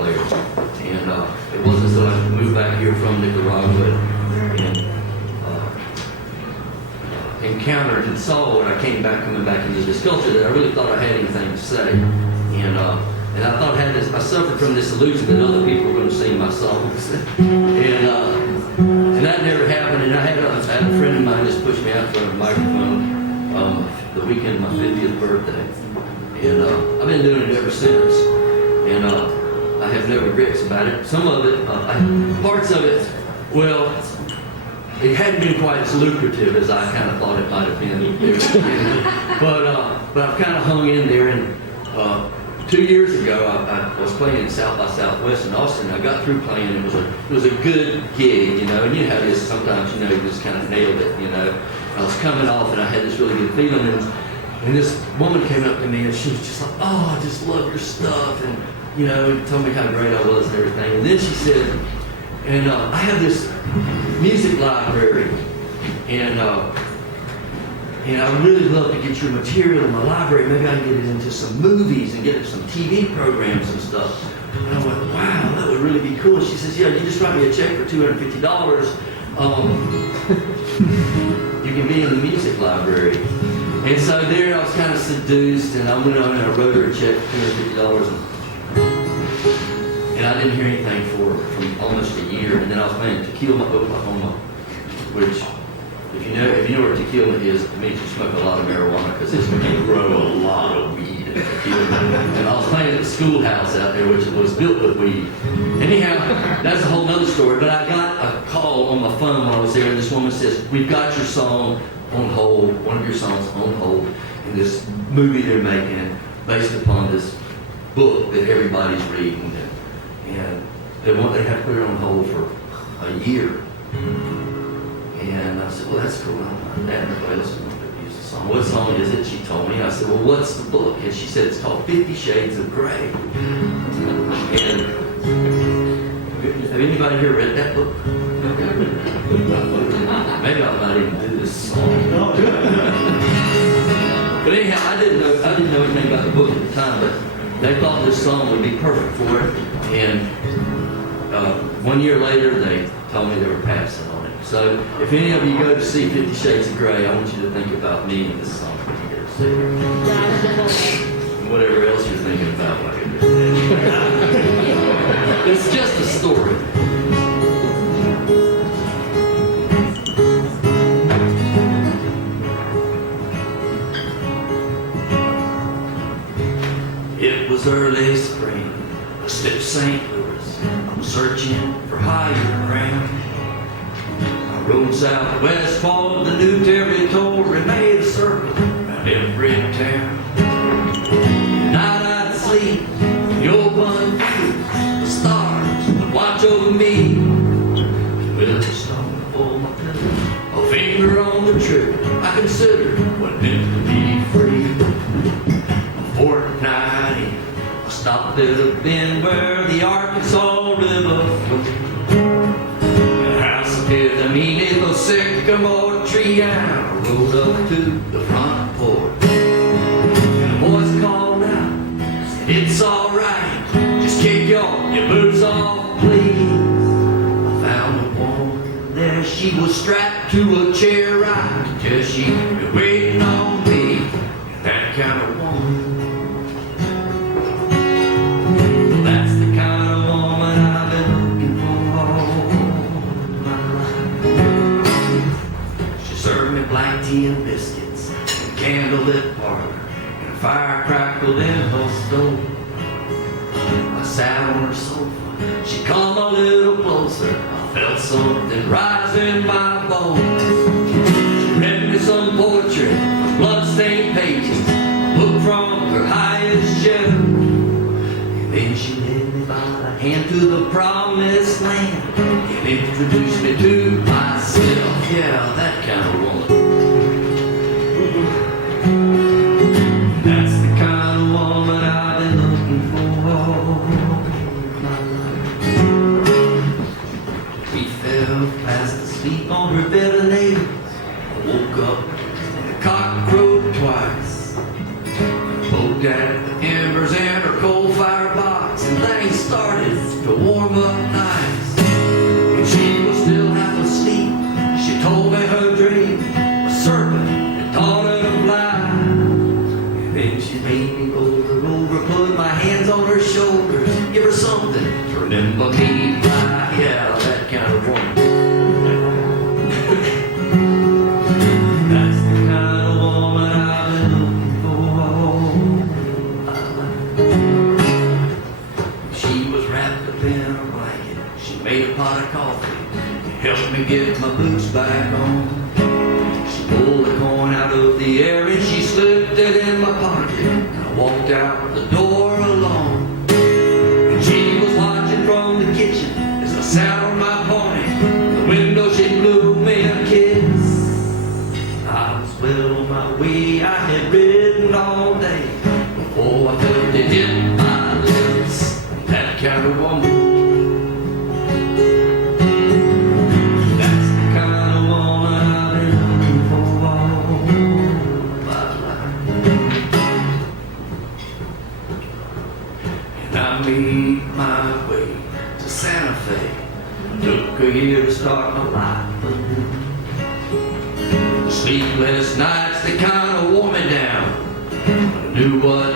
player. And it wasn't until I moved back here from Nicaragua and encountered and saw when I came back, coming back into this culture, that I really thought I had anything to say. And I thought I suffered from this illusion that other people were going to sing my songs. And that never happened. And I had a friend of mine just pushed me out in front of a microphone the weekend of my 50th birthday. And I've been doing it ever since. And I have no regrets about it. Some of it, parts of it, well, it hadn't been quite as lucrative as I kind of thought it might have been. But I've kind of hung in there. And 2 years ago, I was playing in South by Southwest in Austin. I got through playing. It was a good gig, you know. And you know how it is sometimes, you know, you just kind of nailed it, you know. I was coming off, and I had this really good feeling. And this woman came up to me, and she was just like, "Oh, I just love your stuff," and you know, told me how great I was and everything. And then she said, "And I have this music library, and I really love to get your material in my library. Maybe I can get it into some movies and get it some TV programs and stuff." And I went, "Wow, that would really be cool." And she says, "Yeah, you just write me a check for $250. You can be in the music library." And so there I was kind of seduced, and I went on and I wrote her a check for $250. And I didn't hear anything from almost a year. And then I was playing Tequila, Oklahoma, which, if you know where Tequila is, it means you smoke a lot of marijuana, because it's going to grow a lot of weed in Tequila. And I was playing at the schoolhouse out there, which was built with weed. Anyhow, that's a whole other story. But I got a call on my phone when I was there, and this woman says, "We've got your song on hold, one of your songs on hold, in this movie they're making based upon this book that everybody's reading. And they have to put it on hold for a year." And I said, "Well, that's cool. I don't mind that. Nobody else wants to use the song." "What song is it?" She told me. I said, "Well, what's the book?" And she said, "It's called 50 Shades of Grey." And have anybody here read that book? Maybe I might even do this song. But anyhow, I didn't know anything about the book at the time, but they thought this song would be perfect for it. And 1 year later, they told me they were passing on it. So if any of you go to see 50 Shades of Grey, I want you to think about me and this song when you go to see it. And whatever else you're thinking about while you're there. It's just a story. It was early spring, I stepped St. Louis. I'm searching for higher ground. I rode southwest, followed the new territory, made a circle around every town. At night I'd sleep in the open fields, the stars would watch over me. With a stone for my pillow, a finger on the trigger, I considered what it meant to be free. Fortnight in, I stopped at a bend where the Arkansas River flowed. The house appeared to me near the sycamore tree, and I rode up to the front porch. And a voice called out, said, "It's all right, just kick your boots off, please." I found a woman there, she was strapped to a chair. I could tell she'd been waiting on me, that kind of woman. Black tea and biscuits, and candlelit parlor, and a fire crackled in her stove. I sat on her sofa, she come a little closer. I felt something rise in my bones. She read me some poetry from blood-stained pages, a book from her highest shelf. And then she led me by the hand to the promised land and introduced me to myself. Yeah, that kind of woman. That's the kind of woman I've been looking for all my life. We fell fast asleep on her bed of nails. I woke up and the cock crowed twice. I poked at the embers in her coal fire box, and things started started to warm up nice, and she was still half asleep. She told me her dream, a serpent had taught her to fly. And then she made me roll her over, put my hands on her shoulders, give her something to remember me by. Yeah, that kind of woman. That's the kind of woman I've been looking for. She was wrapped up in a blanket. She made a pot of coffee, helped me get my boots back on. She pulled the corn out of the air and she slipped it in my pocket. And I walked out the door alone. And she was watching from the kitchen as I sat on my pony. The window she blew me a kiss. I was well on my way. I had ridden all day before I felt it hit my lips. That kind of woman. I made my way to Santa Fe. Took a year to start my life anew. Sleepless nights, they kind of wore me down. I knew what